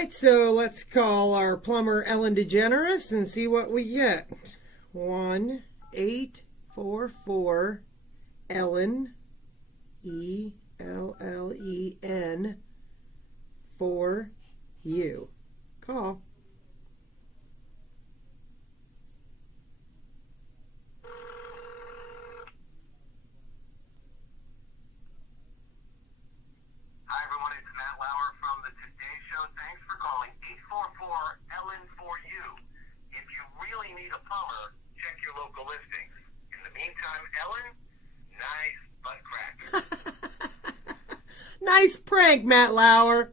right, so let's call our plumber Ellen DeGeneres and see what we get. 1-844 Ellen ELLEN for you. Call. Hi everyone, it's Matt Lauer from the Today Show. Thanks for calling 844 Ellen for you. If you really need a plumber, check your local listings. In the meantime, Ellen, nice butt crack. Nice prank, Matt Lauer.